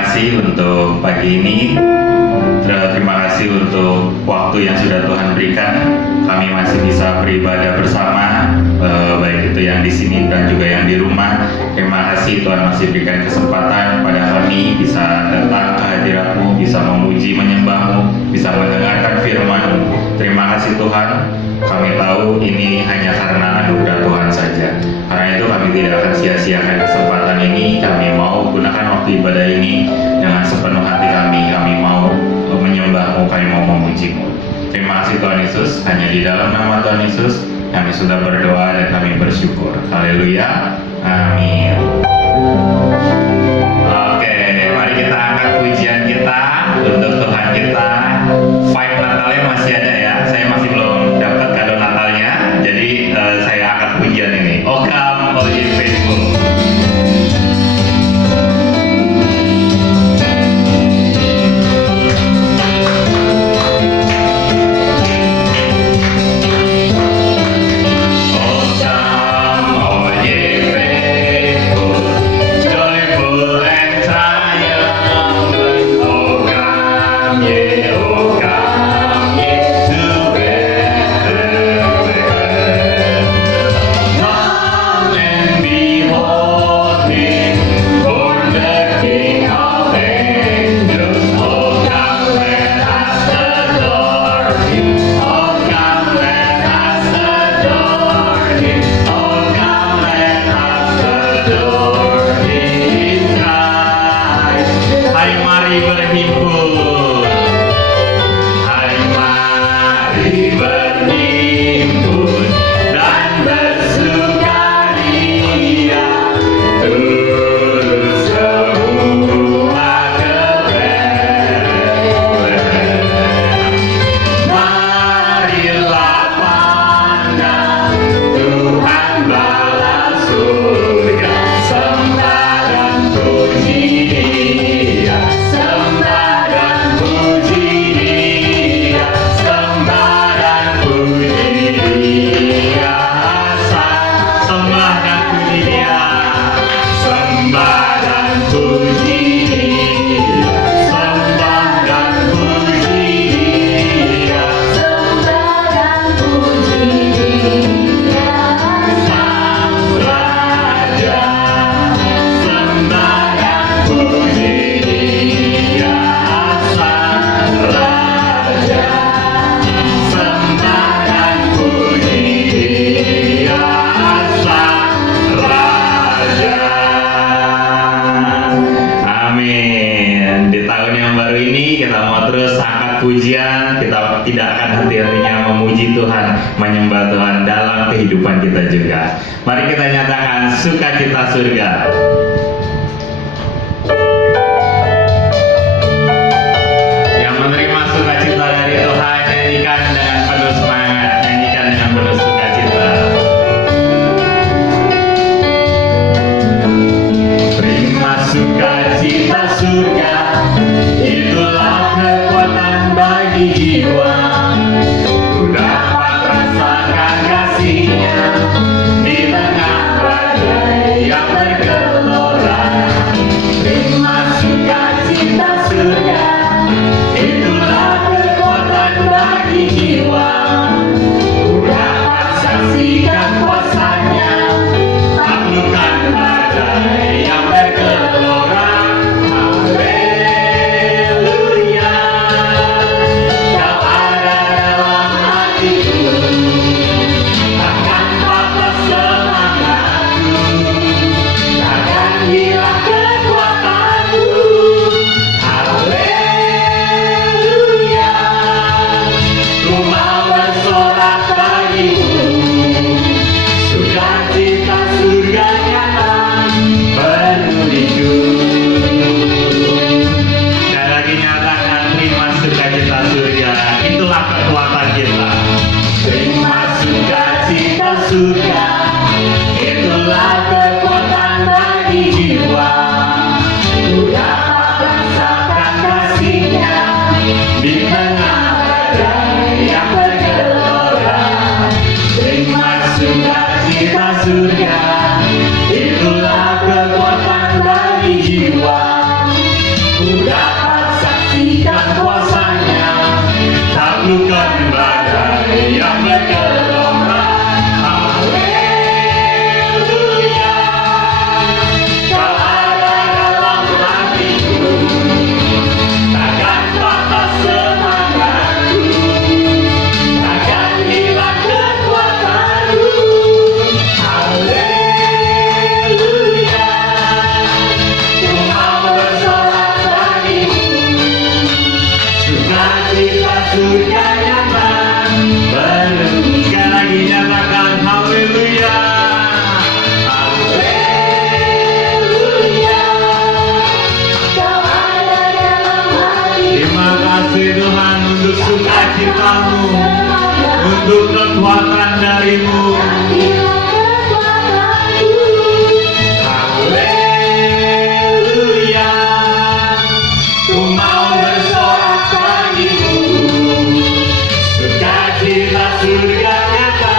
kasih untuk pagi ini. Terima kasih untuk waktu yang sudah Tuhan berikan. Kami masih bisa beribadah bersama, baik itu yang di sini dan juga yang di rumah. Terima kasih Tuhan masih berikan kesempatan pada kami bisa datang ke hadirat-Mu, bisa memuji, menyembah-Mu, bisa mendengarkan firman-Mu. Terima kasih Tuhan. Kami tahu ini hanya karena anugerah Tuhan saja. Karena itu kami tidak akan sia-siakan kesempatan ini. Kami mau gunakan waktu ibadah ini dengan sepenuh hati kami. Kami mau menyembah-Mu, kami mau memuji-Mu. Terima kasih Tuhan Yesus. Hanya di dalam nama Tuhan Yesus kami sudah berdoa dan kami bersyukur. Haleluya. Amin. Oke, mari kita angkat pujian kita untuk Tuhan kita. Vibe Natalnya masih ada ya. Saya masih belum dapat kado Natalnya. Jadi saya angkat pujian ini. Oh come, all ye faithful. Pujian, kita tidak akan henti-hentinya memuji Tuhan, menyembah Tuhan dalam kehidupan kita juga. Mari kita nyatakan sukacita surga. Yang menerima sukacita dari Tuhan, nyanyikan dengan penuh semangat, nyanyikan dengan penuh sukacita. Terima sukacita surga, itulah kekuatan bagi jiwa. Ku dapat rasakan kasih-Nya di tengah badai yang bergelora. yang bergelora. Haleluya, Kau ada dalam hatiku, takkan patah semangatku, takkan hilang kekuatanku. Haleluya, ku mau bersorak bagimu, sukacita surga nyata. Sekali lagi nyatakan haleluya. Haleluya, Kau ada dalam hatiku. Terima kasih Tuhan untuk sukacitamu, untuk kekuatan darimu. Haleluya, ku mau bersorak bagimu, sukacita surga nyata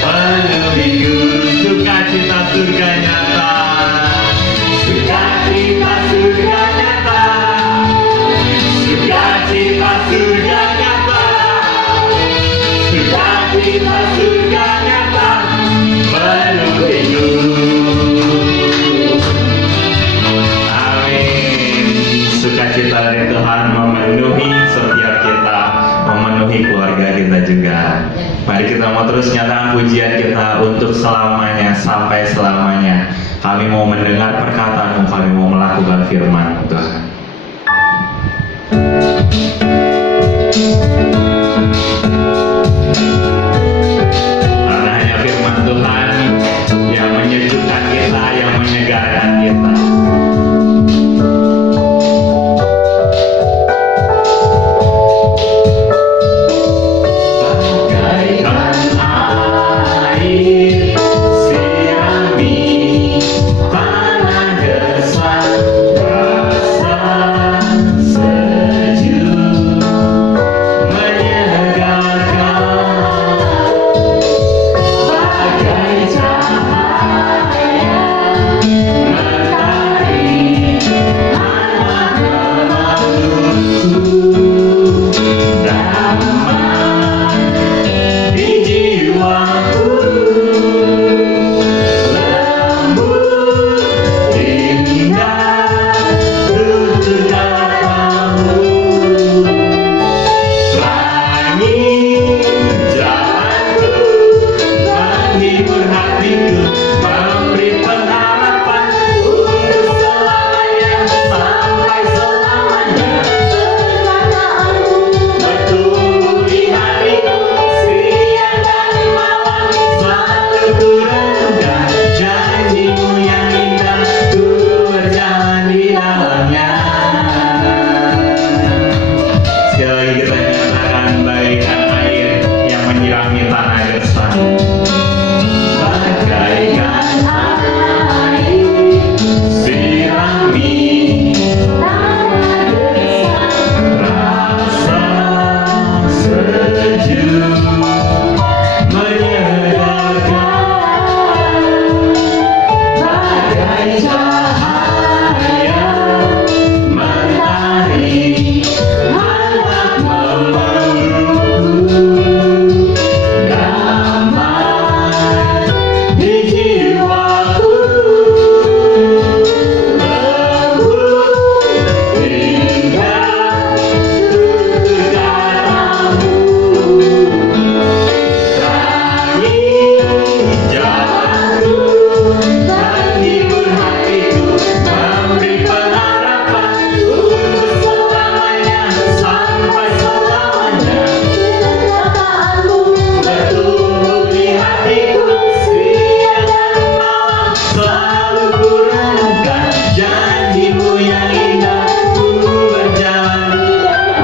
penuhiku. Sukacita surga nyata, sukacita surga nyata, sukacita surga nyata, sukacita surga nyata penuhiku. Amin. Sukacita dari Tuhan memenuhi setiap kita, memenuhi keluarga kita juga. Mari kita mau terus nyatakan pujian kita untuk selamanya, sampai selamanya. Kami mau mendengar perkataan-Mu, kami mau melakukan firman Tuhan. Karena hanya firman Tuhan yang menyejukkan kita, yang menyegarkan kita. Bagaikan air sirami tanah gersang, rasa sejuk menyegarkan. Bagai cahaya matahari hangat memelukku, damai di jiwaku, lembut indah tutur kata-Mu. Langit jalanku, menghibur hatiku, memberi pengharapan untuk selamanya, sampai selamanya. Perkataanmu bertumbuh di hatiku, siang dan malam selalu ku renungkan. Janji-Mu yang indah, ku berjalan di dalamnya. Sekali lagi kita nyatakan bagaikan air yang menyirami tanah gersang. Bagaikan air sirami tanah gersang, rasa sejuk menyegarkan. Bagai cahaya matahari hangat memelukku, damai di jiwaku, lembut indah tutur kata-Mu. Langit jalanku, menghibur hatiku, memberi pengharapan untuk selamanya, sampai selamanya. Perkataanmu bertumbuh di hatiku, siang dan malam selalu ku renungkan. Janji-Mu yang indah, ku berjalan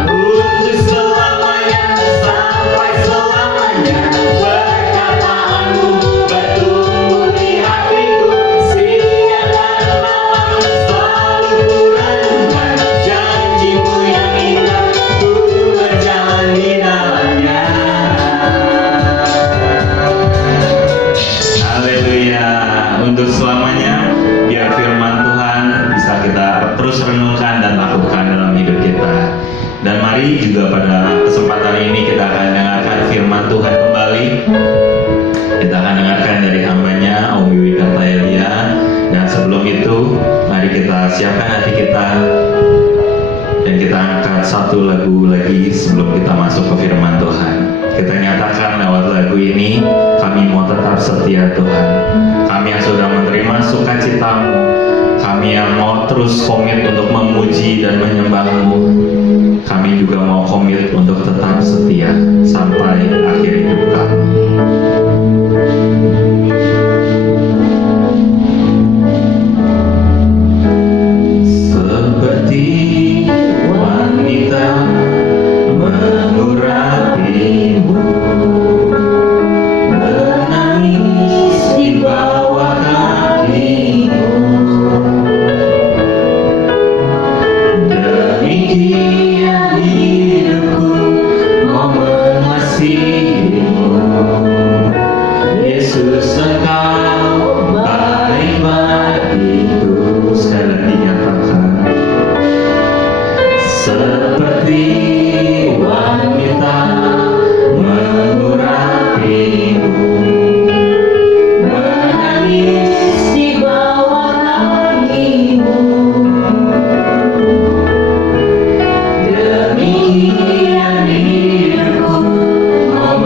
untuk selamanya, sampai selamanya. Perkataanmu bertumbuh di hatiku, siang dan malam selalu ku renungkan. Janji-Mu yang indah, ku berjalan di dalamnya. Haleluya. Untuk selamanya, biar firman Tuhan bisa kita terus renungkan dan lakukan dalam hidup kita. Dan mari juga pada kesempatan ini kita akan dengarkan firman Tuhan siapkan hati kita dan kita angkat satu lagu lagi sebelum kita masuk ke firman Tuhan. Kita nyatakan lewat lagu ini, kami mau tetap setia Tuhan. Kami yang sudah menerima sukacitamu, kami yang mau terus komit untuk memuji dan menyembah-Mu, kami juga mau komit untuk tetap setia sampai akhir hidup kami. Seperti wanita mengurapimu, menangis di bawah kakimu, demikian hidupku mau mengasihimu. Yesus, Engkau baik bagiku. Sekali lagi nyatakan, seperti wanita mengurapimu, menangis di bawah kakimu, demikian hidupku mau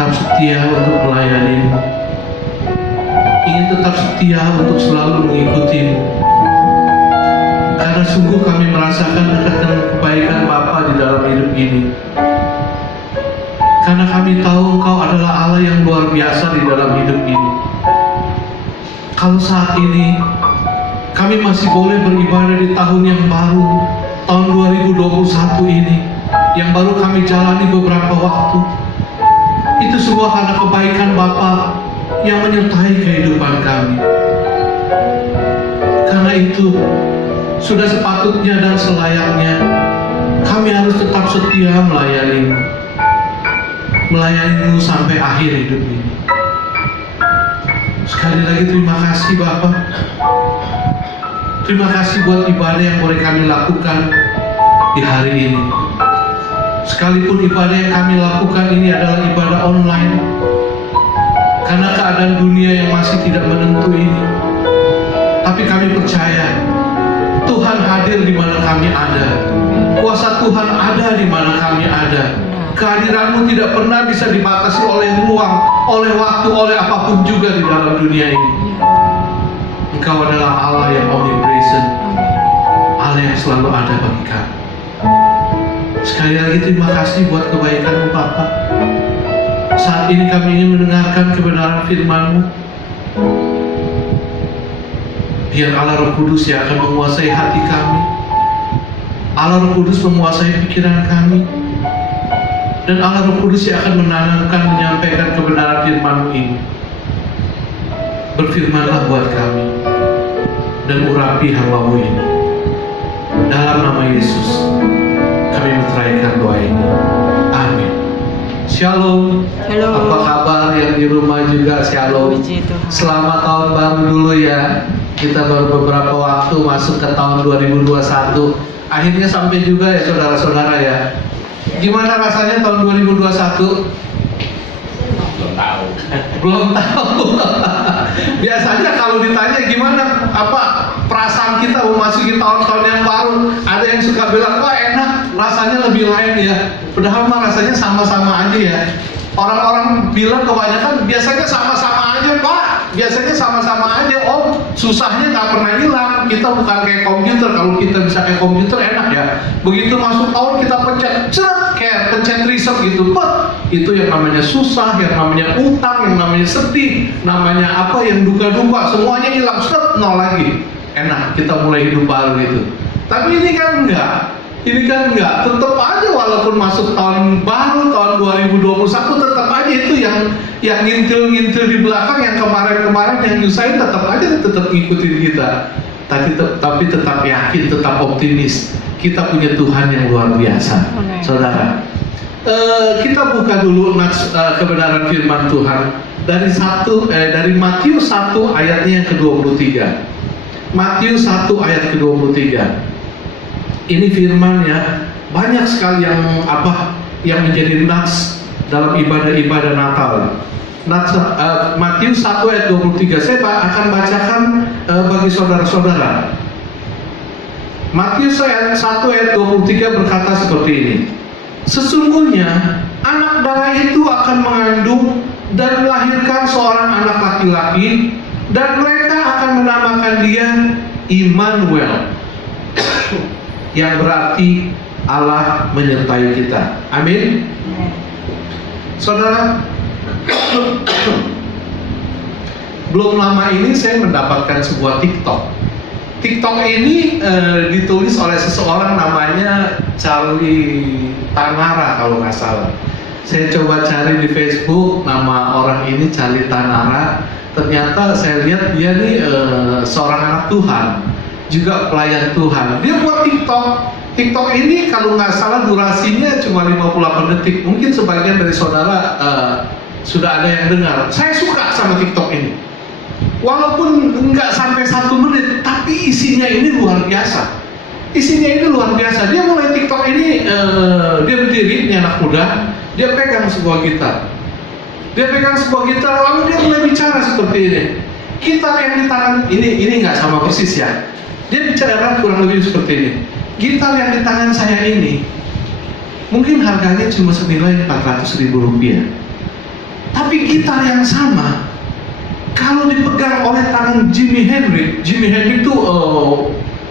tetap setia untuk melayani-Mu, ingin tetap setia untuk selalu mengikuti-Mu. Karena sungguh kami merasakan kebaikan Bapa di dalam hidup ini. Karena kami tahu Engkau adalah Allah yang luar biasa di dalam hidup ini. Kalau saat ini kami masih boleh beribadah di tahun yang baru, tahun 2021 ini, yang baru kami jalani beberapa waktu, itu semua karena kebaikan Bapa yang menyertai kehidupan kami. Karena itu sudah sepatutnya dan selayaknya kami harus tetap setia melayani-Mu sampai akhir hidup ini. Sekali lagi terima kasih Bapa. Terima kasih buat ibadah yang boleh kami lakukan di hari ini. Sekalipun ibadah yang kami lakukan ini adalah ibadah online, karena keadaan dunia yang masih tidak menentu ini, tapi kami percaya Tuhan hadir di mana kami ada. Kuasa Tuhan ada di mana kami ada. Kehadiran-Mu tidak pernah bisa dibatasi oleh ruang, oleh waktu, oleh apapun juga di dalam dunia ini. Engkau adalah Allah yang omnipresent, Allah yang selalu ada bagi kami. Sekali lagi terima kasih buat kebaikan-Mu Bapa. Saat ini kami ingin mendengarkan kebenaran firman-Mu. Biar Allah Roh Kudus yang akan menguasai hati kami, Allah Roh Kudus menguasai pikiran kami, dan Allah Roh Kudus yang akan menanamkan, menyampaikan kebenaran firman-Mu ini. Berfirmanlah buat kami dan urapi hamba-Mu ini. Dalam nama Yesus kami menceraikan doa ini. Amin. Shalom. Shalom. Apa kabar yang di rumah juga? Shalom. Selamat tahun baru dulu ya. Kita baru beberapa waktu masuk ke tahun 2021. Akhirnya sampai juga ya saudara-saudara ya. Gimana rasanya tahun 2021? Belum tahu. Biasanya kalau ditanya gimana perasaan kita memasuki tahun-tahun yang baru, ada yang suka bilang wah enak, rasanya lebih lain ya. Padahal mah rasanya sama-sama aja ya. Orang-orang bilang kebanyakan biasanya sama-sama aja Pak, biasanya sama-sama aja. Oh susahnya nggak pernah hilang. Kita bukan kayak komputer. Kalau kita bisa kayak komputer enak ya. Begitu masuk tahun kita pencet, kayak pencet reset gitu. Itu yang namanya susah, yang namanya utang, yang namanya sedih, namanya apa yang duka-duka, semuanya hilang, nol lagi. Enak, kita mulai hidup baru gitu. Tapi ini kan enggak. Tetap aja walaupun masuk tahun baru, tahun 2021, tetap aja itu yang ngintil di belakang, yang kemarin yang nyusahin tetap ngikutin kita. Tapi tetap yakin, tetap optimis. Kita punya Tuhan yang luar biasa. Saudara, kita buka dulu kebenaran firman Tuhan dari Matius 1 ayatnya yang ke-23. Matius 1 ayat ke-23. Ini firman ya, banyak sekali yang menjadi nats dalam ibadah-ibadah Natal. Matius 1 ayat 23. Saya akan bacakan bagi saudara-saudara. Matius 1 ayat 23 berkata seperti ini. Sesungguhnya anak darah itu akan mengandung dan melahirkan seorang anak laki-laki, dan mereka akan menamakan dia Immanuel, yang berarti Allah menyertai kita. Amin. Saudara, belum lama ini saya mendapatkan sebuah TikTok ini ditulis oleh seseorang namanya Charlie Tanara kalau nggak salah. Saya coba cari di Facebook nama orang ini, Charlie Tanara. Ternyata saya lihat dia nih seorang anak Tuhan, juga pelayan Tuhan. Dia buat TikTok ini kalau nggak salah durasinya cuma 58 detik. Mungkin sebagian dari saudara sudah ada yang dengar. Saya suka sama TikTok ini. Walaupun nggak sampai 1 menit, tapi isinya ini luar biasa. Dia mulai TikTok ini, dia berdiri, ini anak muda, dia pegang sebuah gitar. Lalu dia mulai bicara seperti ini. Gitar yang di tangan, ini nggak sama persis ya. Dia bicara kurang lebih seperti ini. Gitar yang di tangan saya ini, mungkin harganya cuma senilai 400.000 rupiah. Tapi gitar yang sama, kalau dipegang oleh tangan Jimi Hendrix itu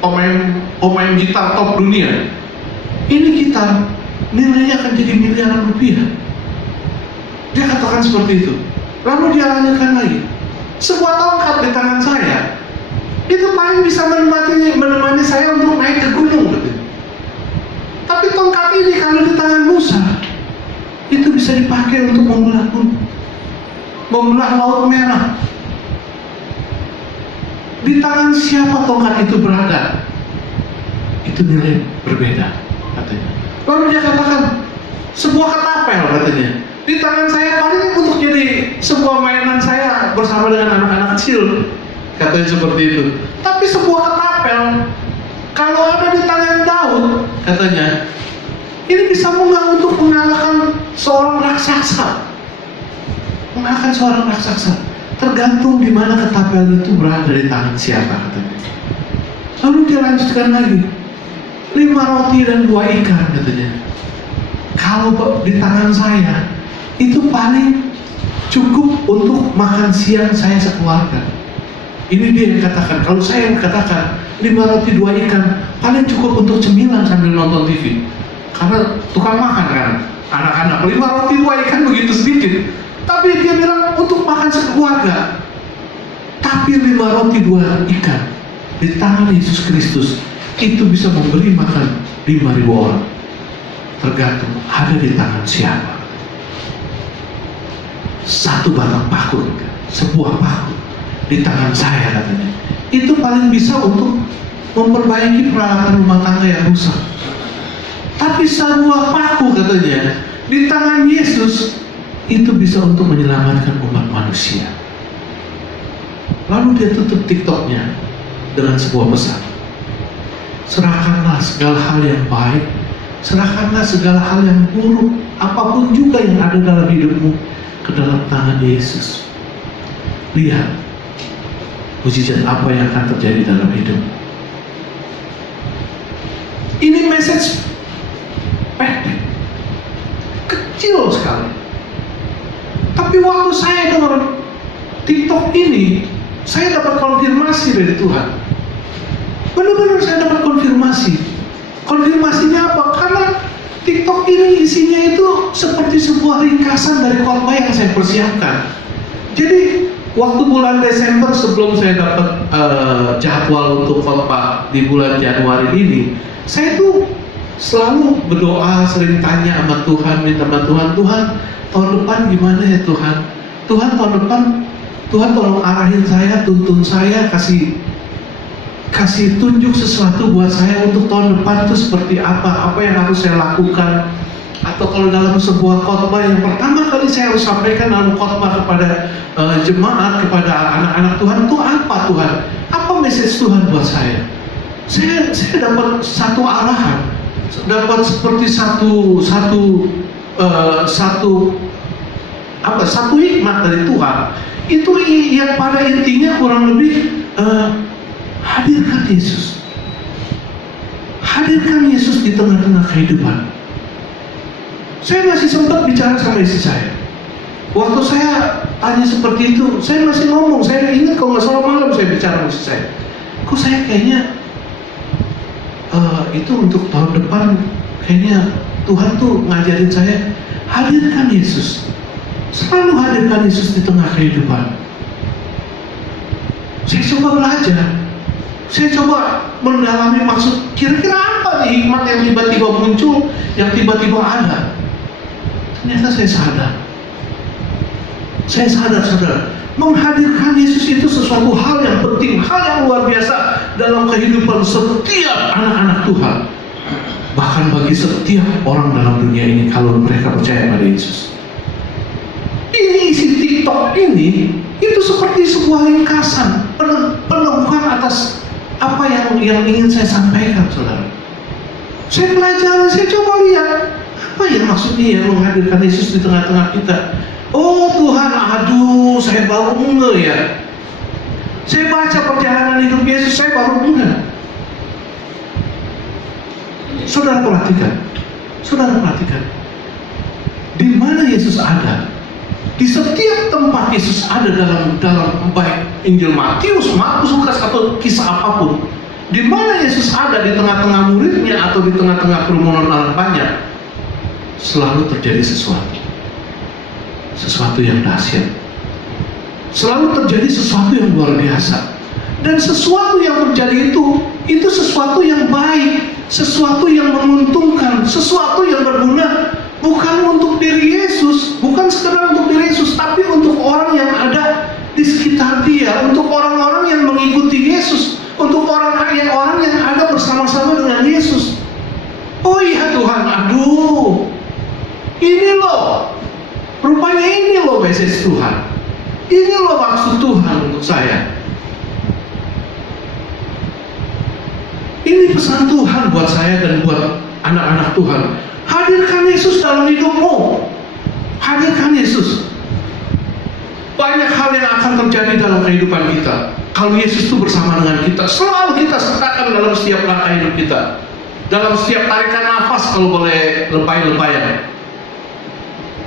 pemain gitar top dunia. Ini gitar nilainya akan jadi miliaran rupiah. Dia katakan seperti itu. Lalu dia lanjutkan lagi, sebuah tongkat di tangan saya itu paling bisa menemani saya untuk naik ke gunung. Tapi tongkat ini kalau di tangan Musa itu bisa dipakai untuk membelah Laut Merah. Di tangan siapa tongkat itu berada, itu nilai berbeda, katanya. Lalu dia katakan, sebuah ketapel, katanya, di tangan saya paling untuk jadi sebuah mainan saya bersama dengan anak-anak kecil, katanya seperti itu. Tapi sebuah ketapel kalau ada di tangan Daud, katanya, ini bisa untuk mengalahkan seorang raksasa. Mengalahkan seorang raksasa. Tergantung di mana ketapel itu berada di tangan siapa, katanya. Lalu dia lanjutkan lagi, 5 roti dan 2 ikan, katanya. Kalau di tangan saya, itu paling cukup untuk makan siang saya sekeluarga. Ini dia yang katakan. Kalau saya yang katakan 5 roti 2 ikan paling cukup untuk cemilan sambil nonton TV. Karena tukang makan kan, anak-anak. 5 roti 2 ikan begitu sedikit. Tapi dia bilang untuk makan sekeluarga. Tapi 5 roti 2 ikan di tangan Yesus Kristus itu bisa memberi makan 5.000 orang. Tergantung ada di tangan siapa. Satu batang paku, sebuah paku di tangan saya, katanya, itu paling bisa untuk memperbaiki peralatan rumah tangga yang rusak. Tapi sebuah paku, katanya, di tangan Yesus itu bisa untuk menyelamatkan umat manusia. Lalu dia tutup TikToknya dengan sebuah pesan, serahkanlah segala hal yang baik, serahkanlah segala hal yang buruk, apapun juga yang ada dalam hidupmu, ke dalam tangan Yesus. Lihat mujizat apa yang akan terjadi dalam hidup. Ini message pendek, kecil sekali. Tapi waktu saya dengar TikTok ini, saya dapat konfirmasi dari Tuhan. Benar-benar saya dapat konfirmasi. Konfirmasinya apa? Karena TikTok ini isinya itu seperti sebuah ringkasan dari khotbah yang saya persiapkan. Jadi waktu bulan Desember sebelum saya dapat jadwal untuk khotbah di bulan Januari ini, saya tuh selalu berdoa, sering tanya sama Tuhan, minta sama Tuhan, Tuhan tahun depan gimana ya Tuhan? Tuhan tahun depan, Tuhan tolong arahin saya, tuntun saya, kasih tunjuk sesuatu buat saya untuk tahun depan itu seperti apa yang harus saya lakukan. Atau kalau dalam sebuah khotbah yang pertama kali saya harus sampaikan dalam khotbah kepada jemaat, kepada anak-anak Tuhan, itu apa Tuhan? Apa message Tuhan buat saya? Saya dapat satu arahan, dapat seperti satu hikmat dari Tuhan. Itu yang pada intinya kurang lebih hadirkan Yesus. Hadirkan Yesus di tengah-tengah kehidupan. Saya masih sempat bicara sama istri saya. Waktu saya tanya seperti itu, saya masih ngomong. Saya ingat kalau nggak salah malam saya bicara sama istri saya. Kok saya kayaknya itu untuk tahun depan kayaknya Tuhan tuh ngajarin saya hadirkan Yesus. Selalu hadirkan Yesus di tengah kehidupan. Saya coba belajar. Saya coba mendalami maksud kira-kira apa nih hikmat yang tiba-tiba muncul, yang tiba-tiba ada. Ternyata saya sadar menghadirkan Yesus itu sesuatu hal yang penting, hal yang luar biasa dalam kehidupan setiap anak-anak Tuhan. Bahkan bagi setiap orang dalam dunia ini kalau mereka percaya pada Yesus. Ini isi TikTok ini itu seperti sebuah ringkasan penemuan atas apa yang ingin saya sampaikan, saudara. Saya pelajari, saya coba lihat apa ya maksudnya yang menghadirkan Yesus di tengah-tengah kita. Oh Tuhan, aduh, saya baru ngeh ya. Saya baca perjalanan hidup Yesus, saya baru ngeh. Saudara perhatikan, di mana Yesus ada, Di setiap tempat Yesus ada dalam baik Injil Matius, Markus, Lukas atau kisah apapun, di mana Yesus ada di tengah-tengah muridnya atau di tengah-tengah kerumunan orang banyak, selalu terjadi sesuatu yang dahsyat. Selalu terjadi sesuatu yang luar biasa. Dan sesuatu yang terjadi itu sesuatu yang baik, sesuatu yang menguntungkan, sesuatu yang berguna, bukan untuk diri Yesus, bukan sekedar untuk diri Yesus, tapi untuk orang yang ada di sekitar dia, untuk orang-orang yang mengikuti Yesus, untuk orang yang ada bersama-sama dengan Yesus. Oh iya Tuhan, aduh, ini loh, rupanya ini loh message Tuhan, ini loh maksud Tuhan untuk saya. Ini pesan Tuhan buat saya dan buat anak-anak Tuhan. Hadirkan Yesus dalam hidupmu. Hadirkan Yesus. Banyak hal yang akan terjadi dalam kehidupan kita kalau Yesus itu bersama dengan kita. Selalu kita sertakan dalam setiap langkah hidup kita, dalam setiap tarikan nafas, kalau boleh lebay-lebayan.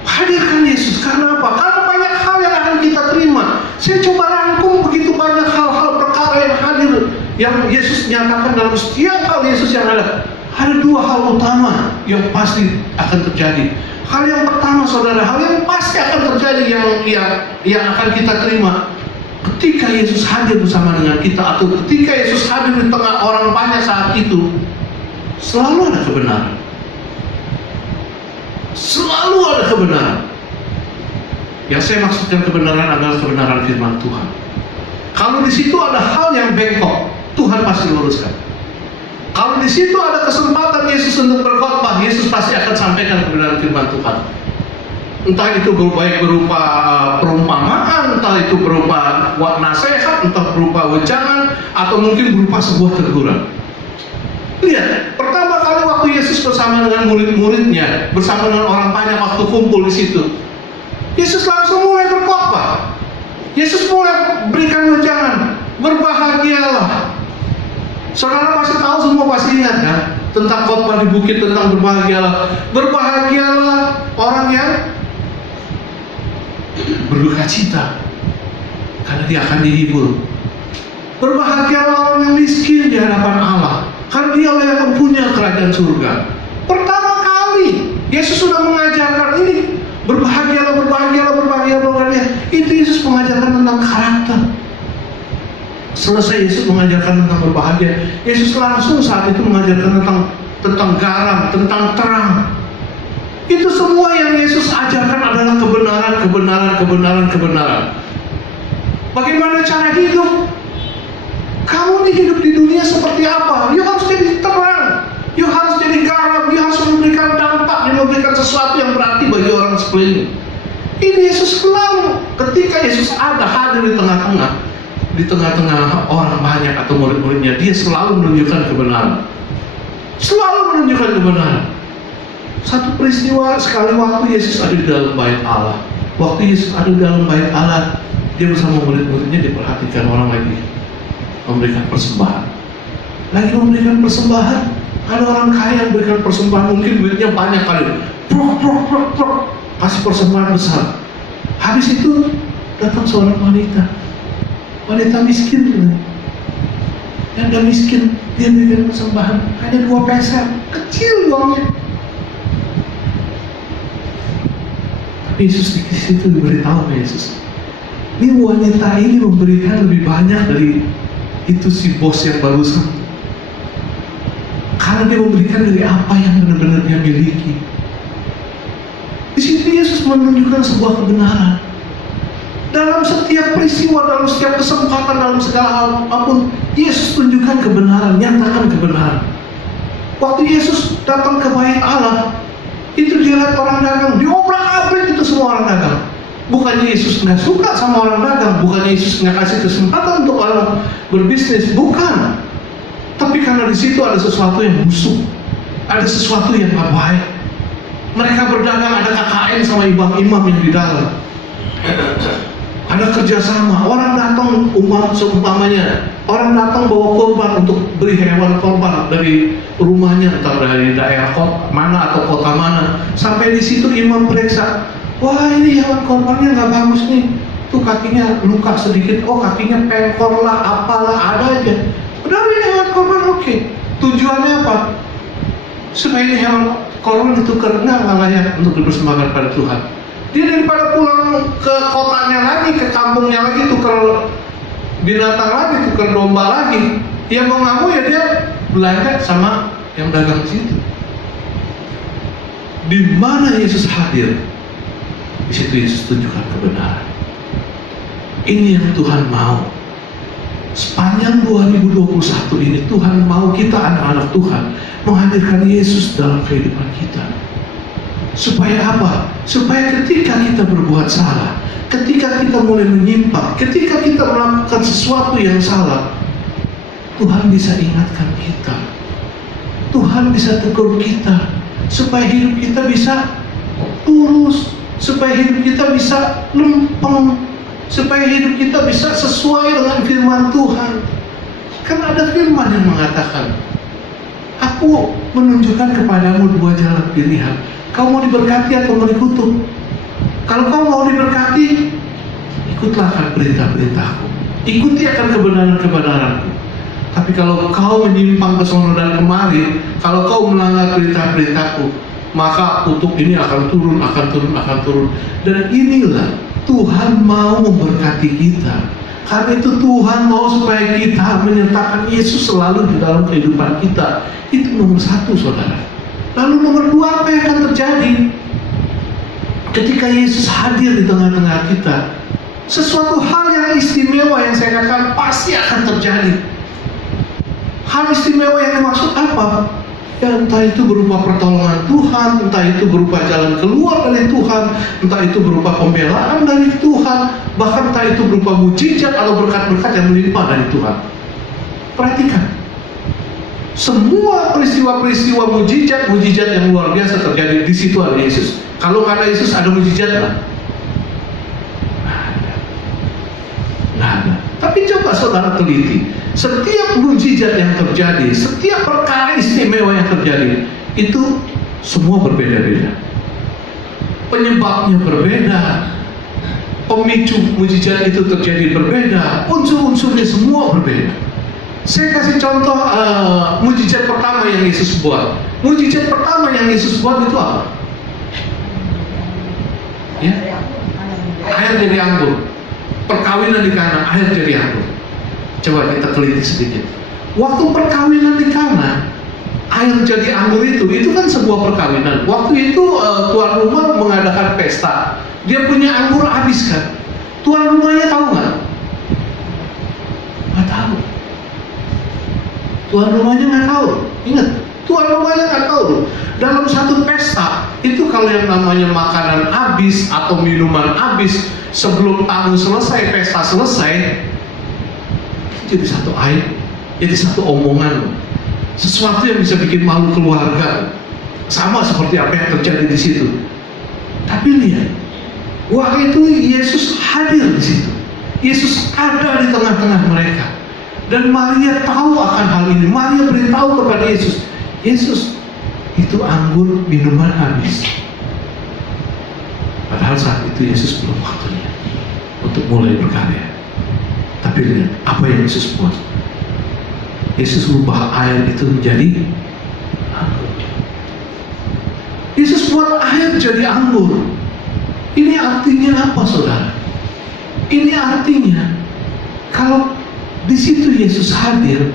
Hadirkan Yesus. Karena apa? Karena banyak hal yang akan kita terima. Saya coba rangkum begitu banyak hal-hal perkara yang hadir, yang Yesus nyatakan dalam setiap hal Yesus yang ada. Ada dua hal utama yang pasti akan terjadi. Hal yang pertama, saudara, hal yang pasti akan terjadi yang akan kita terima ketika Yesus hadir bersama dengan kita, atau ketika Yesus hadir di tengah orang banyak saat itu, selalu ada kebenaran. Selalu ada kebenaran. Yang saya maksudkan kebenaran adalah kebenaran firman Tuhan. Kalau di situ ada hal yang bengkok, Tuhan pasti luruskan. Kalau di situ ada kesempatan Yesus untuk berkhotbah, Yesus pasti akan sampaikan kebenaran firman Tuhan. Entah itu berupa perumpamaan, entah itu berupa nasihat, entah berupa wejangan, atau mungkin berupa sebuah teguran. Lihat, pertama kali waktu Yesus bersama dengan murid-muridnya, bersama dengan orang banyak waktu kumpul di situ, Yesus langsung mulai berkhotbah. Yesus mulai berikan wejangan, berbahagialah. Saudara pasti tahu, semua pasti ingat kan, tentang khotbah di bukit, tentang berbahagialah. Berbahagialah orang yang berduka cita, karena dia akan dihibur. Berbahagialah orang yang miskin di hadapan Allah, karena dia yang mempunyai kerajaan surga. Pertama kali Yesus sudah mengajarkan ini, berbahagialah, berbahagialah, berbahagialah, berbahagialah. Itu Yesus mengajarkan tentang karakter. Selesai Yesus mengajarkan tentang berbahagia, Yesus langsung saat itu mengajarkan tentang garam, tentang terang. Itu semua yang Yesus ajarkan adalah kebenaran. Bagaimana cara hidup? Kamu nih hidup di dunia seperti apa? You harus jadi terang, you harus jadi garam, you harus memberikan dampak, memberikan sesuatu yang berarti bagi orang sekeliling. Ini Yesus selalu, ketika Yesus ada hadir di tengah-tengah orang banyak atau murid-muridnya, dia selalu menunjukkan kebenaran. Satu peristiwa, sekali waktu Yesus ada di dalam bait Allah. Waktu Yesus ada di dalam bait Allah, dia bersama murid-muridnya, diperhatikan orang lagi memberikan persembahan. Ada orang kaya yang memberikan persembahan, mungkin duitnya banyak kali. Kasih persembahan besar. Habis itu datang seorang wanita miskin, yang gak miskin, dia berikan persembahan hanya 2 peser, kecil uangnya. Tapi Yesus di situ diberitahu ke Yesus, ini wanita ini memberikan lebih banyak dari itu si bos yang barusan, karena dia memberikan dari apa yang benar-benar dia miliki. Di situ Yesus menunjukkan sebuah kebenaran. Dalam setiap peristiwa, dalam setiap kesempatan, dalam segala hal apapun, Yesus tunjukkan kebenaran, nyatakan kebenaran. Waktu Yesus datang ke bait Allah, itu dia lihat orang dagang, diobrak-abrik itu semua orang dagang. Bukannya Yesus nggak suka sama orang dagang, bukannya Yesus nggak kasih kesempatan untuk orang berbisnis, bukan. Tapi karena di situ ada sesuatu yang busuk, ada sesuatu yang nggak baik. Mereka berdagang, ada KKN sama imam-imam yang di dalam. Ada kerjasama, orang datang seumpamanya, orang datang bawa korban untuk beri hewan korban dari rumahnya, entah dari daerah kota mana atau kota mana. Sampai di situ imam periksa, wah ini hewan korbannya nggak bagus nih, tuh kakinya luka sedikit, oh kakinya pengkor lah, apalah, ada aja. Padahal ini hewan korban oke. Tujuannya apa? Supaya ini hewan korban ditukar, nggak layak untuk dipersembahkan pada Tuhan. Dia daripada pulang ke kotanya lagi, ke kampungnya lagi, tukar binatang lagi, tukar domba lagi, yang mau nggak mau ya dia belanja sama yang dagang di situ. Di mana Yesus hadir, di situ Yesus tunjukkan kebenaran. Ini yang Tuhan mau. Sepanjang 2021 ini Tuhan mau kita anak-anak Tuhan menghadirkan Yesus dalam kehidupan kita. Supaya apa? Supaya ketika kita berbuat salah, ketika kita mulai menyimpang, ketika kita melakukan sesuatu yang salah, Tuhan bisa ingatkan kita. Tuhan bisa tegur kita supaya hidup kita bisa lurus, supaya hidup kita bisa lempeng, supaya hidup kita bisa sesuai dengan firman Tuhan. Kan ada firman yang mengatakan, aku menunjukkan kepadamu dua jalan pilihan, kau mau diberkati atau mau dikutuk. Kalau kau mau diberkati, ikutlah akan perintah-perintahku, ikuti akan kebenaran-kebenaranku. Tapi kalau kau menyimpang ke sono dan kemari, kalau kau melanggar perintah-perintahku, maka kutuk ini akan turun, akan turun, akan turun. Dan inilah Tuhan mau memberkati kita. Karena itu Tuhan mau supaya kita menyertakan Yesus selalu di dalam kehidupan kita. Itu nomor satu, saudara. Lalu nomor dua, apa yang akan terjadi ketika Yesus hadir di tengah-tengah kita? Sesuatu hal yang istimewa yang saya katakan pasti akan terjadi. Hal istimewa yang dimaksud apa? Ya, entah itu berupa pertolongan Tuhan, entah itu berupa jalan keluar dari Tuhan, entah itu berupa pembelaan dari Tuhan, bahkan entah itu berupa mujizat atau berkat-berkat yang melimpah dari Tuhan. Perhatikan, semua peristiwa-peristiwa mujizat yang luar biasa terjadi di situ ada Yesus. Kalau nggak ada Yesus, ada mujizat lah? Nggak ada. Tapi coba saudara teliti, setiap mujizat yang terjadi, setiap perkara istimewa yang terjadi, itu semua berbeda-beda. Penyebabnya berbeda, pemicu mujizat itu terjadi berbeda, unsur-unsurnya semua berbeda. Saya kasih contoh mujizat pertama yang Yesus buat. Mujizat pertama yang Yesus buat itu apa? Ya? Air jadi anggur. Perkawinan di Kana, air jadi anggur. Coba kita teliti sedikit. Waktu perkawinan di Kana, air jadi anggur itu kan sebuah perkawinan. Waktu itu tuan rumah mengadakan pesta. Dia punya anggur habis kan? Tuan rumahnya tahu nggak? Nggak tahu. Tuan rumahnya nggak tahu. Ingat, tuan rumahnya nggak tahu. Dalam satu pesta itu kalau yang namanya makanan habis atau minuman habis, sebelum tamu selesai, pesta selesai, jadi satu aib, jadi satu omongan, sesuatu yang bisa bikin malu keluarga, sama seperti apa yang terjadi di situ. Tapi lihat, waktu itu Yesus hadir di situ, Yesus ada di tengah-tengah mereka, dan Maria tahu akan hal ini. Maria beritahu kepada Yesus, Yesus, itu anggur minuman habis. Padahal saat itu Yesus belum waktunya untuk mulai berkarya. Tapi lihat apa yang Yesus buat. Yesus ubah air itu menjadi anggur. Yesus buat air jadi anggur. Ini artinya apa, saudara? Ini artinya kalau di situ Yesus hadir,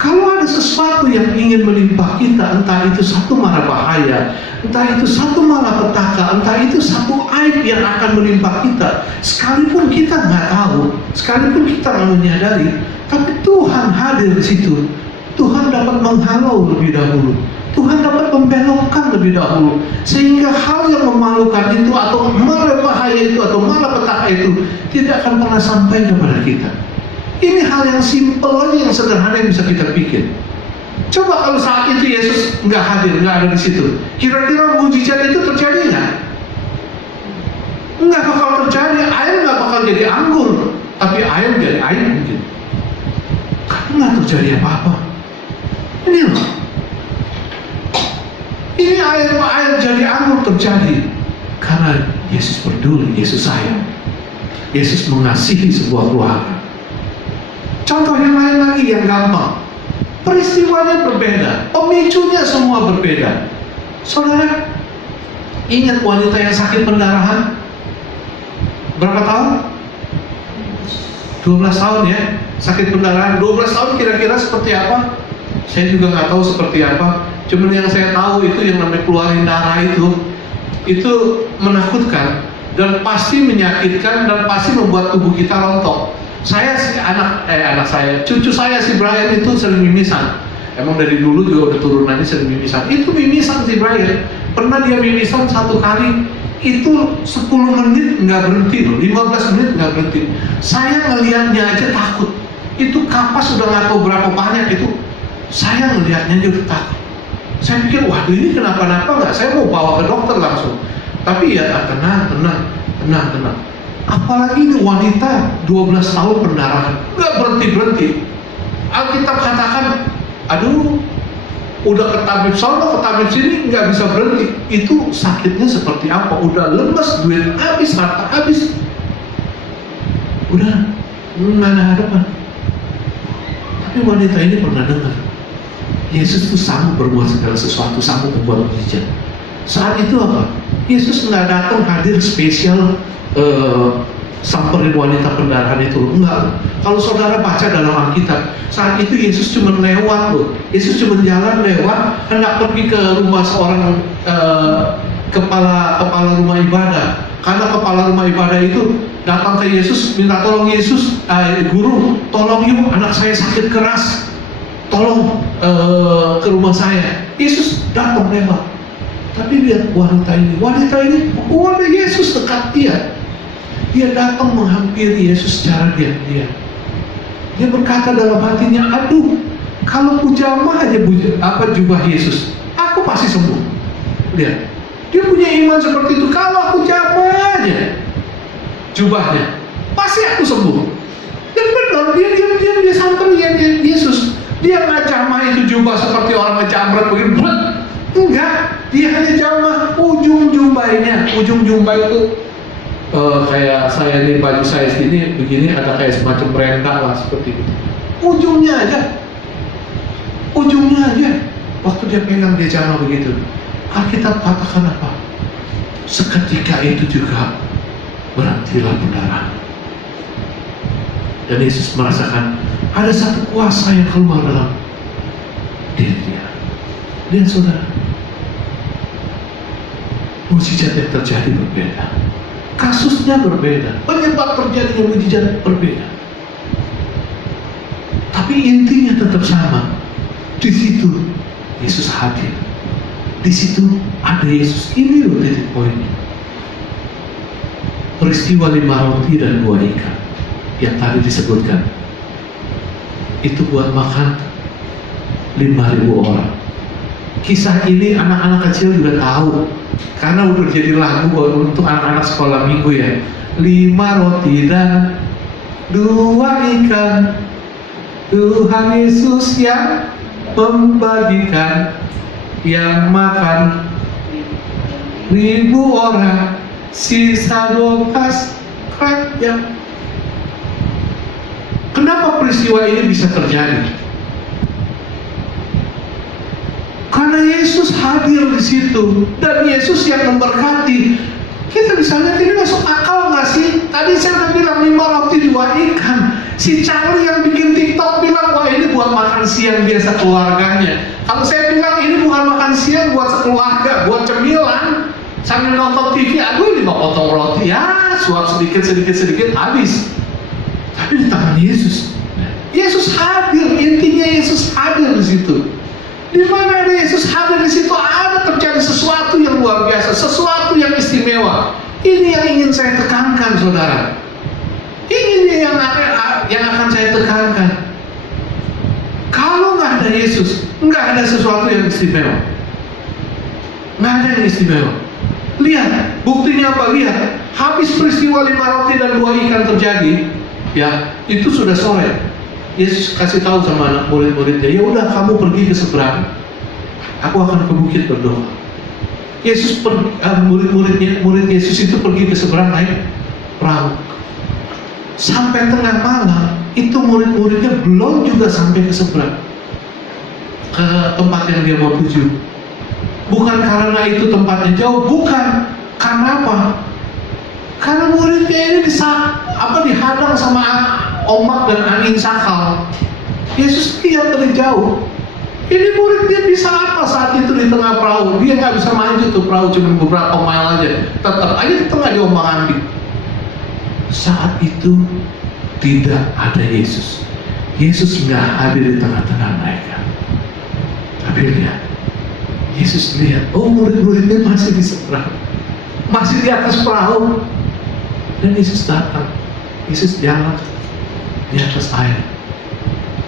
kalau ada sesuatu yang ingin melimpah kita, entah itu satu mara bahaya, entah itu satu malapetaka, entah itu satu aib yang akan melimpah kita, sekalipun kita nggak tahu, sekalipun kita nggak menyadari, tapi Tuhan hadir di situ. Tuhan dapat menghalau lebih dahulu, Tuhan dapat membelokkan lebih dahulu, sehingga hal yang memalukan itu atau mara bahaya itu atau malapetaka itu tidak akan pernah sampai kepada kita. Ini hal yang simpel aja, yang sederhana yang bisa kita pikir. Coba kalau saat itu Yesus nggak hadir, nggak ada di situ, kira-kira mujizat itu terjadi nggak? Nggak bakal terjadi. Air nggak bakal jadi anggur, tapi air jadi air mungkin. Karena nggak terjadi apa-apa. Ini loh, ini air jadi anggur terjadi karena Yesus peduli, Yesus sayang, Yesus mengasihi sebuah keluarga. Contoh yang lain lagi yang gampang, peristiwanya berbeda, pemicunya semua berbeda. Saudara, ingat wanita yang sakit pendarahan? Berapa tahun? 12 tahun ya, sakit pendarahan. 12 tahun kira-kira seperti apa? Saya juga nggak tahu seperti apa. Cuman yang saya tahu itu yang namanya keluarin darah itu menakutkan dan pasti menyakitkan dan pasti membuat tubuh kita rontok. Saya cucu saya si Brian itu sering mimisan. Emang dari dulu juga udah turunannya sering mimisan. Itu mimisan si Brian. Pernah dia mimisan satu kali itu 10 menit nggak berhenti loh, 15 menit nggak berhenti. Saya ngelihatnya aja takut. Itu kapas sudah nggak tahu berapa banyak itu. Saya ngelihatnya aja udah takut. Saya pikir, waduh ini kenapa-napa nggak? Saya mau bawa ke dokter langsung. Tapi ya tenang. Apalagi ini wanita 12 tahun pendarahan, nggak berhenti. Alkitab katakan, aduh, udah ke tabib sono, ke tabib sini, nggak bisa berhenti. Itu sakitnya seperti apa? Udah lemes, duit habis, harta habis. Udah, nggak ada harapan. Tapi wanita ini pernah dengar, Yesus itu sanggup berbuat segala sesuatu, sanggup berbuat mujizat. Saat itu apa? Yesus nggak datang hadir spesial samperin wanita pendarahan itu, enggak. Kalau saudara baca dalam Alkitab, saat itu Yesus cuma lewat loh. Yesus cuma jalan lewat, hendak pergi ke rumah seorang kepala rumah ibadah. Karena kepala rumah ibadah itu datang ke Yesus, minta tolong Yesus, guru, tolong yuk anak saya sakit keras, tolong ke rumah saya. Yesus datang lewat. Tapi lihat wanita ini ada Yesus dekat dia. Dia datang menghampiri Yesus secara diam-diam. Dia berkata dalam hatinya, aduh, kalau ku jamah aja jubah Yesus, aku pasti sembuh. Lihat, dia punya iman seperti itu. Kalau aku jamah aja jubahnya, pasti aku sembuh. Dan benar, dia diam-diam dia samperin Yesus. Dia nggak jamah itu jubah seperti orang ngejamret begitu. Enggak, dia hanya jamah ujung jubahnya. Ujung jubah itu kayak saya nih, baju saya sini begini, ada kayak semacam berendang lah seperti itu. Ujungnya aja. Waktu dia pegang, dia jamah begitu. Alkitab katakan apa? Seketika itu juga berhentilah pendarahan. Dan Yesus merasakan ada satu kuasa yang keluar dalam diri dia. Lihat saudara, mujizat yang terjadi berbeda, kasusnya berbeda, penyebab terjadinya mujizat berbeda, tapi intinya tetap sama. Di situ Yesus hadir, di situ ada Yesus. Ini loh titik poinnya. Peristiwa 5 roti dan 2 ikan yang tadi disebutkan itu buat makan 5.000 orang. Kisah ini anak-anak kecil juga tahu, karena udah jadi lagu untuk anak-anak sekolah minggu ya. 5 roti dan 2 ikan, Tuhan Yesus yang membagikan, yang makan 1.000 orang, sisa 12 keranjang. Kenapa peristiwa ini bisa terjadi? Karena Yesus hadir di situ dan Yesus yang memberkati. Kita bisa lihat ini masuk akal nggak sih? Tadi saya udah bilang 5 roti 2 ikan. Si Charlie yang bikin TikTok bilang, wah ini buat makan siang biasa keluarganya. Kalau saya bilang ini bukan makan siang buat sekeluarga, buat cemilan sambil nonton TV. Aduh 5 potong roti ya, suap sedikit habis. Tapi di tangan Yesus, Yesus hadir. Intinya Yesus hadir di situ. Di mana ada Yesus hadir di situ, ada terjadi sesuatu yang luar biasa, sesuatu yang istimewa. Ini yang ingin saya tekankan, saudara. Ini yang akan saya tekankan. Kalau nggak ada Yesus, nggak ada sesuatu yang istimewa. Nggak ada yang istimewa. Lihat, buktinya apa? Lihat, habis peristiwa 5 roti dan 2 ikan terjadi, ya itu sudah sore. Yesus kasih tahu sama anak murid-muridnya, ya udah kamu pergi ke seberang, aku akan ke bukit berdoa. murid Yesus itu pergi ke seberang naik perahu. Sampai tengah malam, itu murid-muridnya belum juga sampai ke seberang, ke tempat yang dia mau tuju. Bukan karena itu tempatnya jauh, bukan. Karena apa? Karena muridnya ini dihadang sama ombak dan angin sakal. Yesus lihat dari jauh. Ini muridnya bisa apa saat itu di tengah perahu? Dia nggak bisa maju tuh perahu, cuma beberapa mile aja. Tetap aja di tengah diombang-ambing. Saat itu tidak ada Yesus. Yesus nggak hadir di tengah-tengah mereka. Tapi lihat, Yesus lihat, oh murid-muridnya masih di seberang, masih di atas perahu. Dan Yesus datang, Yesus jalan di atas air.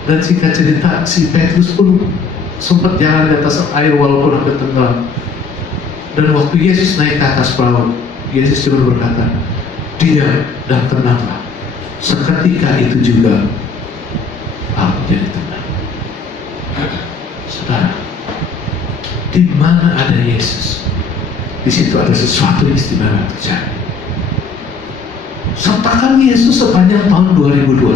Dan singkat cerita, si Petrus pun sempat jalan di atas air walaupun hampir tenggelam. Dan waktu Yesus naik ke atas perahu, Yesus cuma berkata, diam dan tenanglah. Seketika itu juga aku jadi tenang. Saudara, di mana ada Yesus, di situ ada sesuatu istimewa terjadi. Sertakan Yesus sepanjang tahun 2021.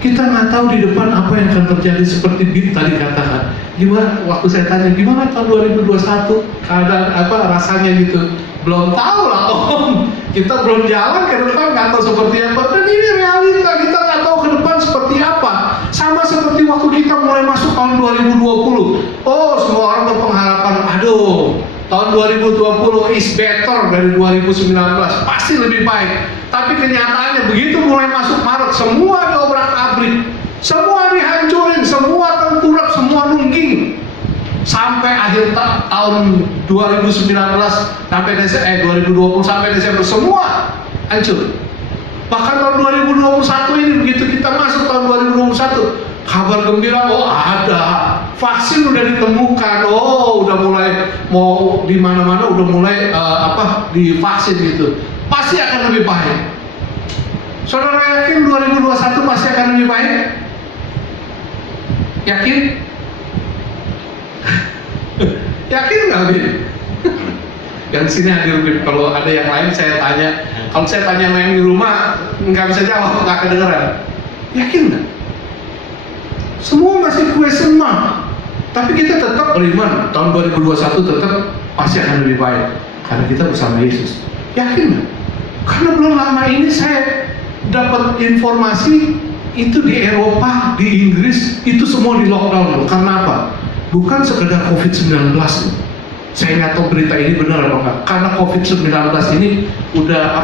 Kita nggak tahu di depan apa yang akan terjadi, seperti Bib tadi katakan. Gimana waktu saya tanya gimana tahun 2021 keadaan apa rasanya gitu, belum tahu lah Om. Kita belum jalan ke depan, nggak tahu seperti apa. Dan ini realita, kita nggak tahu ke depan seperti apa. Sama seperti waktu kita mulai masuk tahun 2020. Oh, semua orang berpengharapan, aduh, tahun 2020 is better dari 2019, pasti lebih baik. Tapi kenyataannya begitu mulai masuk Maret, semua diobrak-abrik, semua dihancurin, semua tengkurap, semua nungging. Sampai akhir tahun 2019 sampai 2020 sampai Desember semua hancur. Bahkan tahun 2021 ini begitu kita masuk tahun 2021, kabar gembira, oh ada vaksin udah ditemukan, oh udah mulai mau di mana-mana udah mulai divaksin gitu. Pasti akan lebih baik. Saudara yakin 2021 pasti akan lebih baik? Yakin? Yakin nggak, Bin? Yang sini hadir, Bin. Kalau ada yang lain saya tanya. Kalau saya tanya yang di rumah nggak bisa jawab, nggak kedengeran. Yakin nggak? Semua masih question mark. Tapi kita tetap beriman tahun 2021 tetap pasti akan lebih baik karena kita bersama Yesus. Yakin nggak? Karena belum lama ini saya dapat informasi itu di Eropa, di Inggris itu semua di lockdown. Karena apa? Bukan sekedar COVID-19. Saya nggak tahu berita ini benar apa enggak. Karena COVID-19 ini udah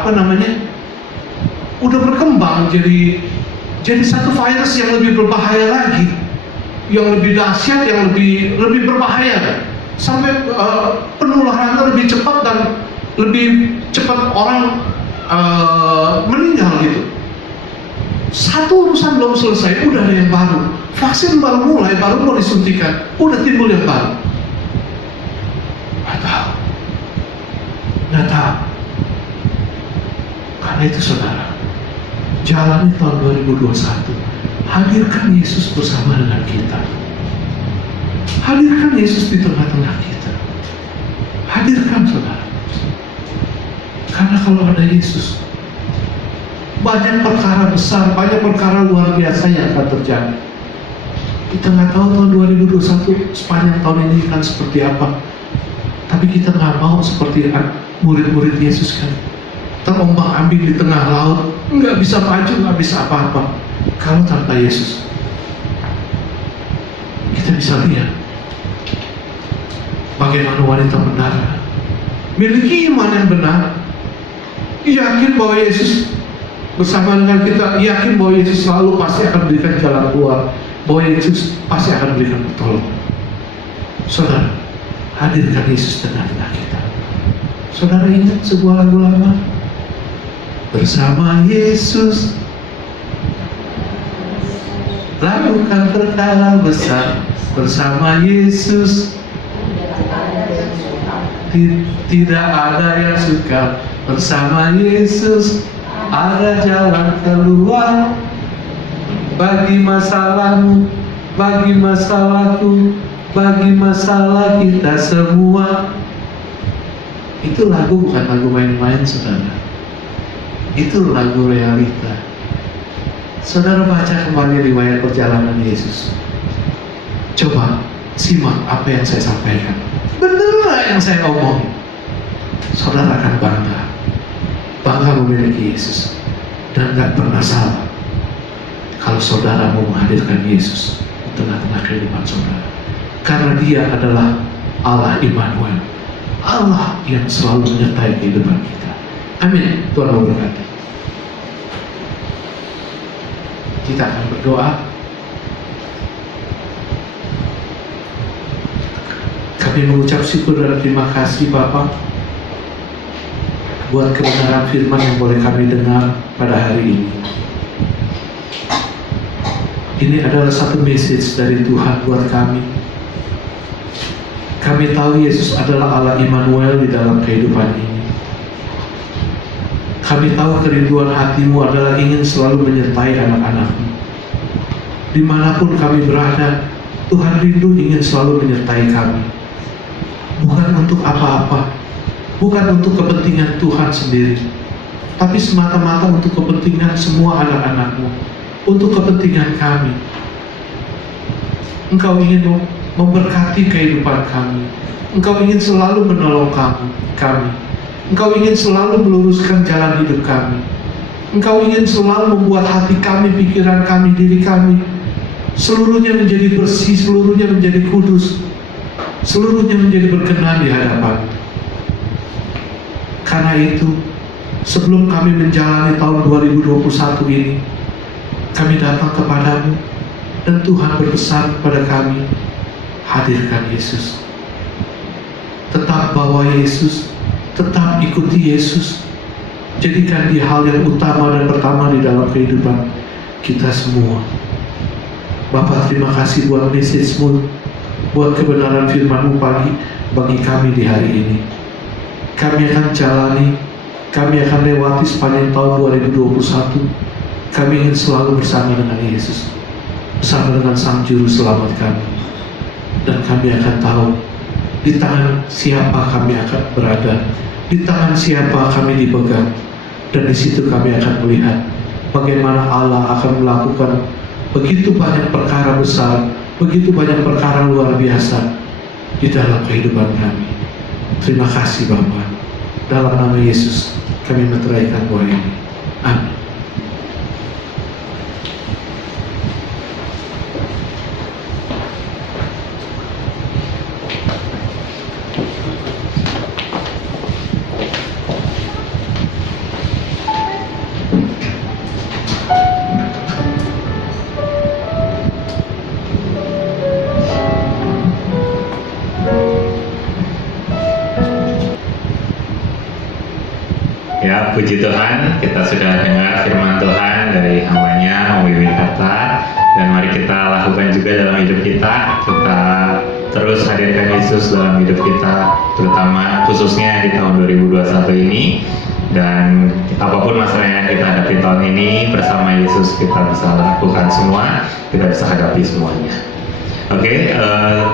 udah berkembang jadi satu virus yang lebih berbahaya lagi, yang lebih dahsyat, yang lebih berbahaya. Sampai penularannya lebih cepat dan lebih cepat orang meninggal gitu. Satu urusan belum selesai, udah ada yang baru. Vaksin baru mulai, baru mau disuntikan, udah timbul yang baru. Nggak tahu. Karena itu saudara, jalani tahun 2021. Hadirkan Yesus bersama dengan kita. Hadirkan Yesus di tengah-tengah kita. Hadirkan saudara. Karena kalau ada Yesus, banyak perkara besar, banyak perkara luar biasa yang akan terjadi. Kita nggak tahu tahun 2021 sepanjang tahun ini kan seperti apa. Tapi kita nggak mau seperti murid-murid Yesus kan, terombang-ambing di tengah laut, nggak bisa maju, nggak bisa apa-apa. Kalau tanpa Yesus, kita bisa lihat bagaimana wanita benar miliki iman yang benar, yakin bahwa Yesus bersama dengan kita, yakin bahwa Yesus selalu pasti akan berikan jalan keluar, bahwa Yesus pasti akan berikan pertolongan. Saudara, hadirkan Yesus tengah-tengah kita. Saudara ingat sebuah lagu lama, bersama Yesus lakukan perkara besar, bersama Yesus tidak ada yang sukar, bersama Yesus ada jalan keluar. Bagi masalahmu, bagi masalahku, bagi masalah kita semua. Itu lagu bukan lagu main-main, saudara. Itu lagu realita. Saudara baca kembali riwayat perjalanan Yesus. Coba simak apa yang saya sampaikan. Benar yang saya omongin. Saudara akan bangga memiliki Yesus, dan gak pernah salah kalau saudara mau menghadirkan Yesus di tengah-tengah kehidupan saudara, karena Dia adalah Allah Immanuel, Allah yang selalu menyertai kehidupan kita. Amin. Tuhan memberkati. Kita akan berdoa. Kami mengucap syukur dan terima kasih Bapa buat kebenaran firman yang boleh kami dengar pada hari ini. Ini adalah satu message dari Tuhan buat kami. Kami tahu Yesus adalah Allah Immanuel di dalam kehidupan ini. Kami tahu kerinduan hati-Mu adalah ingin selalu menyertai anak-anak-Mu. Dimanapun kami berada, Tuhan rindu ingin selalu menyertai kami. Bukan untuk apa-apa, bukan untuk kepentingan Tuhan sendiri, tapi semata-mata untuk kepentingan semua anak-anak-Mu, untuk kepentingan kami. Engkau ingin memberkati kehidupan kami. Engkau ingin selalu menolong kami. Engkau ingin selalu meluruskan jalan hidup kami. Engkau ingin selalu membuat hati kami, pikiran kami, diri kami seluruhnya menjadi bersih, seluruhnya menjadi kudus, seluruhnya menjadi berkenan di hadapan. Karena itu, sebelum kami menjalani tahun 2021 ini, kami datang kepadamu, dan Tuhan berpesan kepada kami, hadirkan Yesus. Tetap bawa Yesus, tetap ikuti Yesus. Jadikan Dia hal yang utama dan pertama di dalam kehidupan kita semua. Bapa, terima kasih buat message-Mu, buat kebenaran firman-Mu bagi kami di hari ini. Kami akan jalani, kami akan lewati sepanjang tahun 2021. Kami ingin selalu bersama dengan Yesus, bersama dengan Sang Juru Selamat kami. Dan kami akan tahu di tangan siapa kami akan berada, di tangan siapa kami dipegang. Dan di situ kami akan melihat bagaimana Allah akan melakukan begitu banyak perkara besar, begitu banyak perkara luar biasa di dalam kehidupan kami. Terima kasih Bapa. Dalam nama Yesus kami meteraikan doa ini. Amin. Ya, puji Tuhan, kita sudah dengar firman Tuhan dari hamba-Nya, Wiwi Kata, dan mari kita lakukan juga dalam hidup kita. Kita terus hadirkan Yesus dalam hidup kita, terutama khususnya di tahun 2021 ini. Dan apapun masalah yang kita hadapi tahun ini, bersama Yesus kita bisa lakukan semua, kita bisa hadapi semuanya. Oke,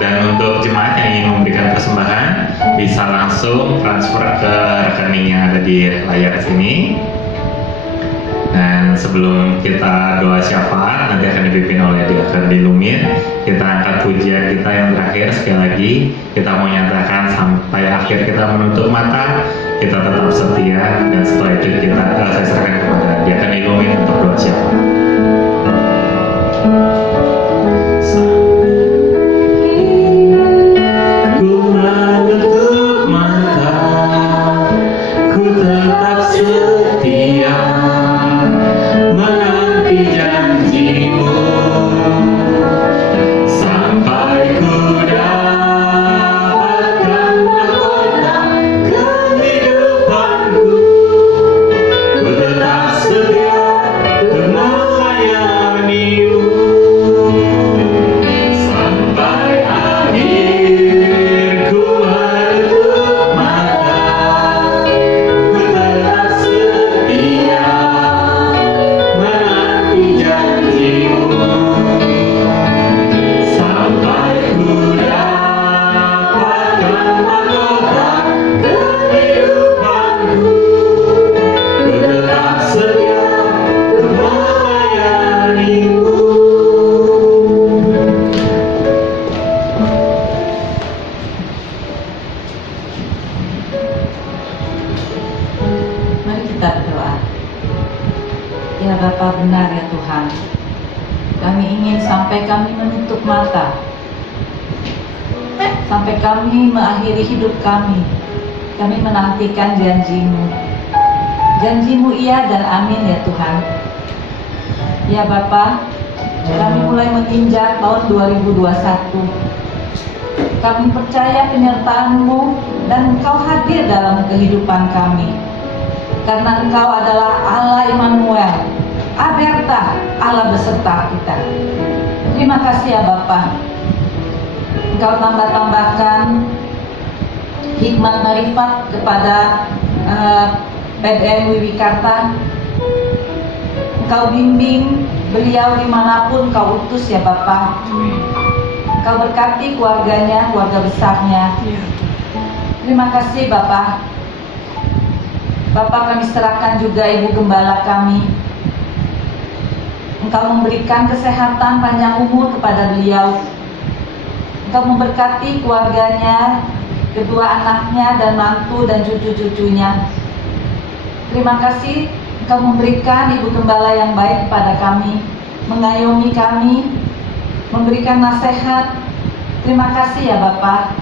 dan untuk jemaat yang ingin memberikan persembahan bisa langsung transfer ke rekening yang ada di layar sini. Dan sebelum kita doa syafaat, nanti akan dipimpin oleh Diakon Dilumin. Kita angkat pujian kita yang terakhir. Sekali lagi kita mau nyatakan sampai akhir kita menutup mata, kita tetap setia, dan setelah itu saya serahkan kepada Diakon Dilumin untuk doa syafaat. Setia, Ya Bapa, benar ya Tuhan. Kami ingin sampai kami menutup mata, sampai kami mengakhiri hidup kami menantikan janji-Mu. Janji-Mu iya dan amin ya Tuhan. Ya Bapa, kami mulai menginjak tahun 2021. Kami percaya penyertaan-Mu dan Engkau hadir dalam kehidupan kami. Karena Engkau adalah Allah Immanuel, Aberta, Allah beserta kita. Terima kasih ya Bapa. Engkau tambahkan hikmat marifat kepada PDM Wiwikarta. Engkau bimbing beliau dimanapun Engkau utus ya Bapa. Engkau berkati keluarganya, keluarga besarnya. Terima kasih Bapa. Bapak, kami serahkan juga Ibu Gembala kami. Engkau memberikan kesehatan panjang umur kepada beliau. Engkau memberkati keluarganya, kedua anaknya dan mantu dan cucu-cucunya. Terima kasih Engkau memberikan Ibu Gembala yang baik kepada kami, mengayomi kami, memberikan nasihat. Terima kasih ya Bapak.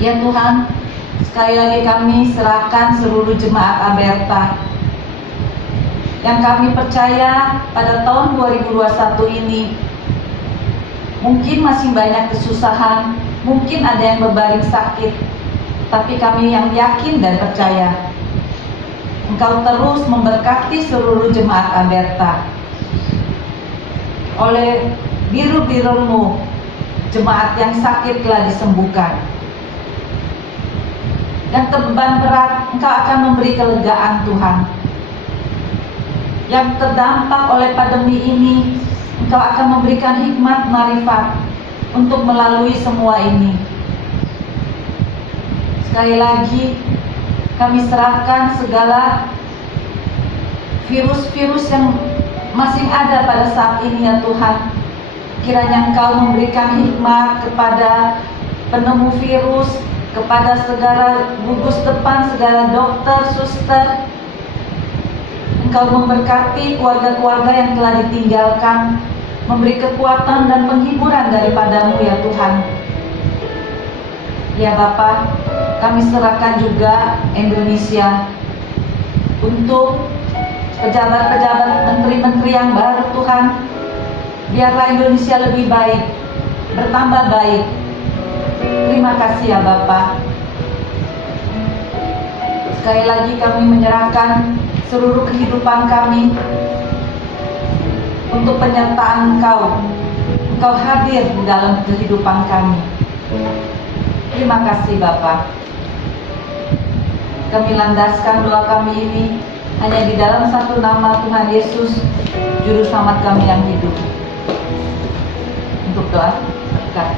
Ya Tuhan, sekali lagi kami serahkan seluruh jemaat Aberta yang kami percaya pada tahun 2021 ini mungkin masih banyak kesusahan, mungkin ada yang berbaring sakit, tapi kami yang yakin dan percaya Engkau terus memberkati seluruh jemaat Aberta. Oleh biru-biru-Mu, jemaat yang sakit telah disembuhkan. Yang terbeban berat, Engkau akan memberi kelegaan Tuhan. Yang terdampak oleh pandemi ini, Engkau akan memberikan hikmat marifat untuk melalui semua ini. Sekali lagi, kami serahkan segala virus-virus yang masih ada pada saat ini ya Tuhan. Kiranya Engkau memberikan hikmat kepada penemu virus, kepada segala gugus depan, segala dokter, suster. Engkau memberkati keluarga-keluarga yang telah ditinggalkan, memberi kekuatan dan penghiburan daripada-Mu ya Tuhan. Ya Bapa, kami serahkan juga Indonesia untuk pejabat-pejabat, menteri-menteri yang baru Tuhan. Biarlah Indonesia lebih baik, bertambah baik. Terima kasih ya Bapa. Sekali lagi kami menyerahkan seluruh kehidupan kami untuk penyertaan Engkau. Engkau hadir di dalam kehidupan kami. Terima kasih Bapa. Kami landaskan doa kami ini hanya di dalam satu nama Tuhan Yesus, Juru Selamat kami yang hidup. Untuk doa berkat.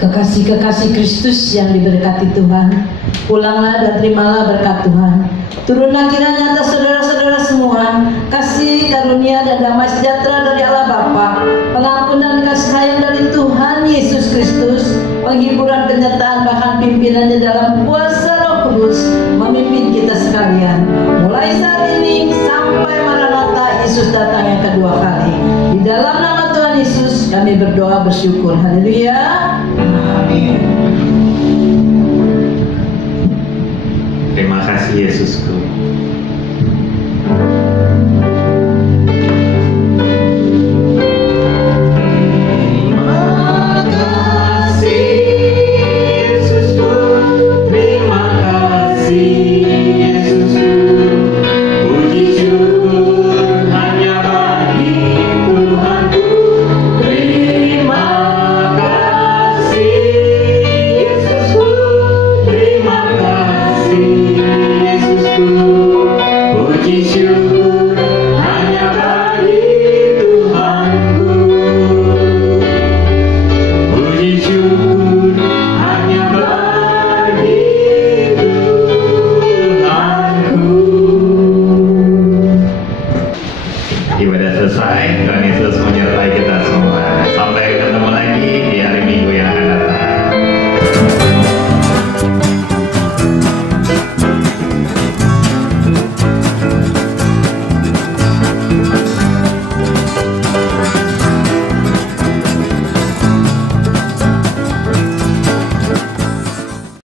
Kekasih-kekasih Kristus yang diberkati Tuhan, pulanglah dan terimalah berkat Tuhan. Turunlah kiranya atas saudara-saudara semua kasih, karunia, dan damai sejahtera dari Allah Bapa, pengampunan dan kasih sayang dari Tuhan Yesus Kristus, penghiburan, penyertaan, bahkan pimpinannya dalam kuasa Roh Kudus memimpin kita sekalian, mulai saat ini sampai Maranatha Yesus datang yang kedua kali. Di dalam nama Tuhan Yesus kami berdoa bersyukur. Haleluya. Amin. Terima kasih Yesusku. Ibadah selesai, Tuhan Yesus menyertai